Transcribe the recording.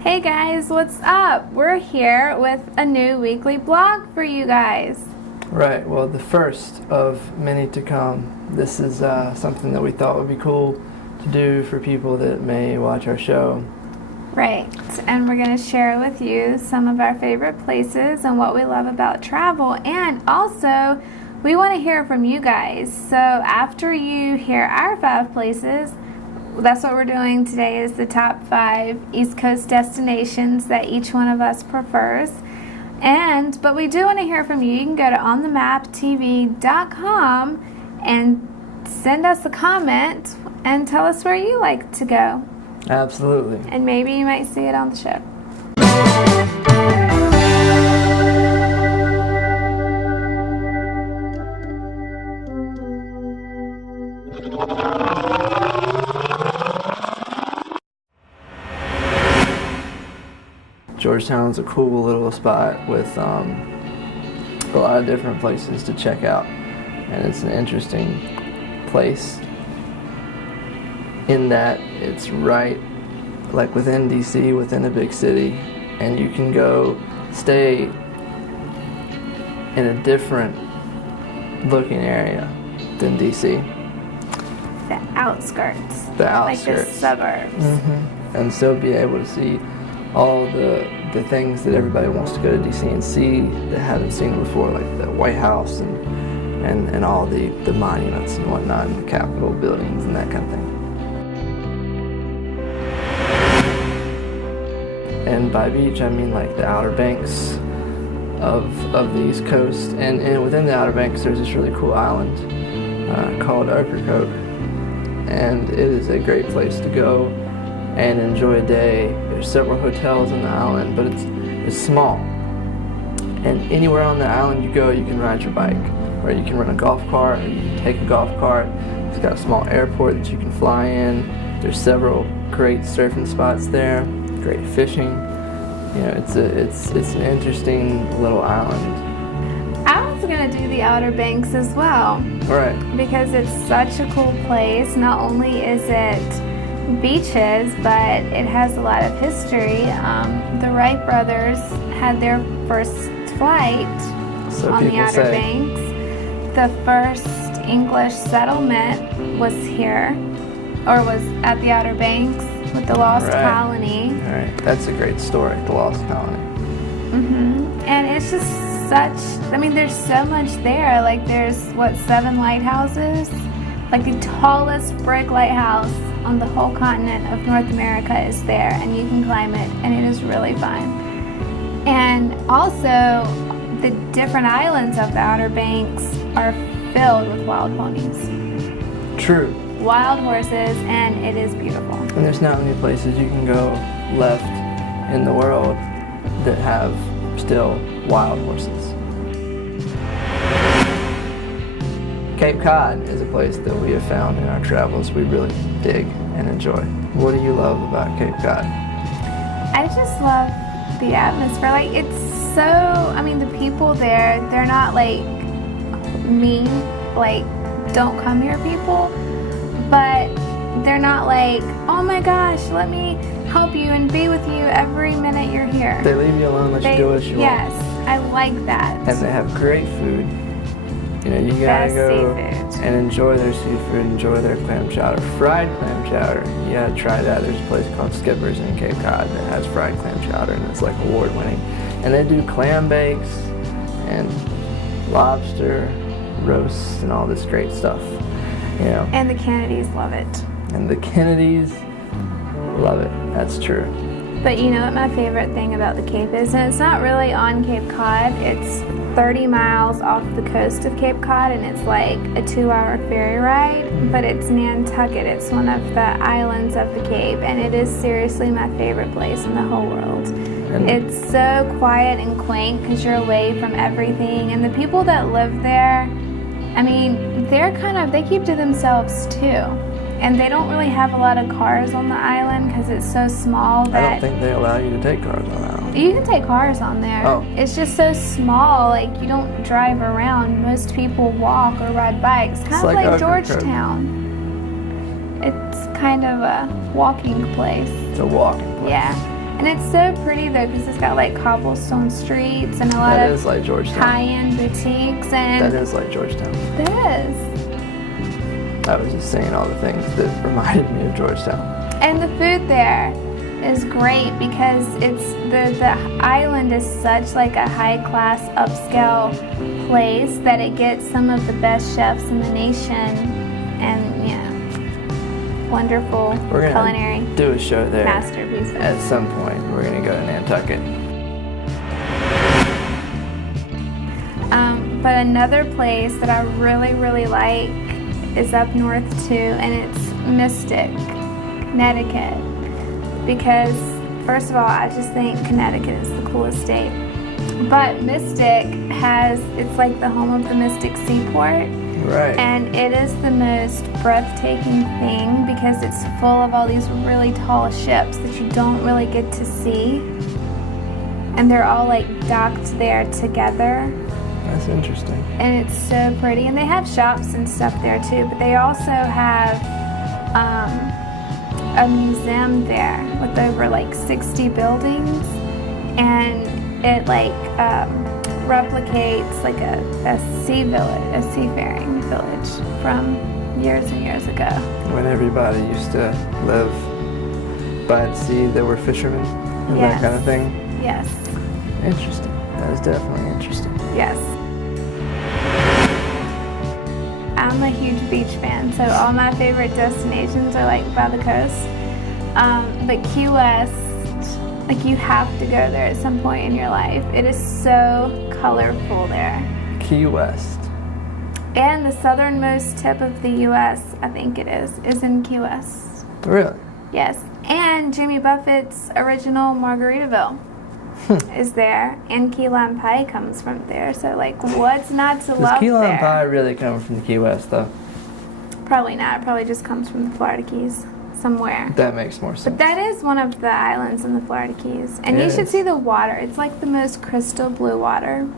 Hey guys, what's up? We're here with a new weekly blog for you guys. Right, well, the first of many to come. This is something that we thought would be cool to do for people that may watch our show. Right, and we're going to share with you some of our favorite places and what we love about travel, and also we want to hear from you guys. So after you hear our 5 places, that's what we're doing today, is the top 5 East Coast destinations that each one of us prefers. But we do want to hear from you. You can go to onthemaptv.com and send us a comment and tell us where you like to go. Absolutely. And maybe you might see it on the show. Georgetown's a cool little spot with a lot of different places to check out, and it's an interesting place in that it's right like within DC, within a big city, and you can go stay in a different looking area than DC. The outskirts. The outskirts. Like the suburbs. Mm-hmm. And still be able to see all the things that everybody wants to go to DC and see that haven't seen before, like the White House and all the monuments and whatnot, and the Capitol buildings and that kind of thing. And by beach, I mean like the Outer Banks of the East Coast. And within the Outer Banks, there's this really cool island called Ocracoke. And it is a great place to go and enjoy a day. There's several hotels on the island, but it's small. And anywhere on the island you go, you can ride your bike, or you can rent a golf cart, or you can take a golf cart. It's got a small airport that you can fly in. There's several great surfing spots there, great fishing. You know, it's an interesting little island. I was going to do the Outer Banks as well. Right. Because it's such a cool place. Not only is it beaches, but it has a lot of history. The Wright brothers had their first flight on the Outer Banks. The first English settlement was here, or was at the Outer Banks with the Lost Colony. Right, that's a great story, the Lost Colony. Mm-hmm. And it's just there's so much there. Like there's 7 lighthouses? Like the tallest brick lighthouse on the whole continent of North America is there, and you can climb it, and it is really fun. And also, the different islands of the Outer Banks are filled with wild ponies. True. Wild horses, and it is beautiful. And there's not many places you can go left in the world that have still wild horses. Cape Cod is a place that we have found in our travels we really dig and enjoy. What do you love about Cape Cod? I just love the atmosphere. Like, it's the people there, they're not like mean, like don't come here people, but they're not like, oh my gosh, let me help you and be with you every minute you're here. They leave you alone, let you do what you want. Yes, I like that. And they have great food. You know, you gotta go and enjoy their seafood, enjoy their clam chowder. Fried clam chowder, you gotta try that. There's a place called Skipper's in Cape Cod that has fried clam chowder, and it's like award-winning. And they do clam bakes and lobster roasts and all this great stuff. You know. And the Kennedys love it. And the Kennedys love it. That's true. But you know what my favorite thing about the Cape is? And it's not really on Cape Cod. It's 30 miles off the coast of Cape Cod, and it's like a 2-hour ferry ride. But it's Nantucket. It's one of the islands of the Cape, and it is seriously my favorite place in the whole world. And it's so quiet and quaint because you're away from everything. And the people that live there, they keep to themselves too. And they don't really have a lot of cars on the island because it's so small that... I don't think they allow you to take cars on the island. You can take cars on there. Oh. It's just so small, like you don't drive around. Most people walk or ride bikes. Kind of like Georgetown. It's kind of a walking place. It's a walking place. Yeah. And it's so pretty though because it's got like cobblestone streets and a lot That of is like Georgetown. high-end boutiques. And That is like Georgetown. it is. I was just saying all the things that reminded me of Georgetown. And the food there is great because it's the island is such like a high-class upscale place that it gets some of the best chefs in the nation, and wonderful We're culinary gonna do a show there masterpieces. at some point. We're gonna go to Nantucket. But another place that I really, really like is up north too, and it's Mystic, Connecticut. Because first of all, I just think Connecticut is the coolest state. But Mystic it's like the home of the Mystic Seaport. Right. And it is the most breathtaking thing because it's full of all these really tall ships that you don't really get to see. And they're all like docked there together. That's interesting. And it's so pretty. And they have shops and stuff there too, but they also have a museum there with over like 60 buildings. And it like replicates like a sea village, a seafaring village from years and years ago. When everybody used to live by the sea, there were fishermen and Yes. that kind of thing. Yes. Interesting. That is definitely interesting. Yes. I'm a huge beach fan, so all my favorite destinations are like by the coast. But Key West, like you have to go there at some point in your life. It is so colorful there. Key West. And the southernmost tip of the U.S., I think it is in Key West. Really? Yes. And Jimmy Buffett's original Margaritaville is there, and key lime pie comes from there. So, like, what's not to love Does key lime there? pie really come from the Key West, though? Probably not. It probably just comes from the Florida Keys somewhere. That makes more sense. But that is one of the islands in the Florida Keys. And It you should is. see the water. It's like the most crystal blue water.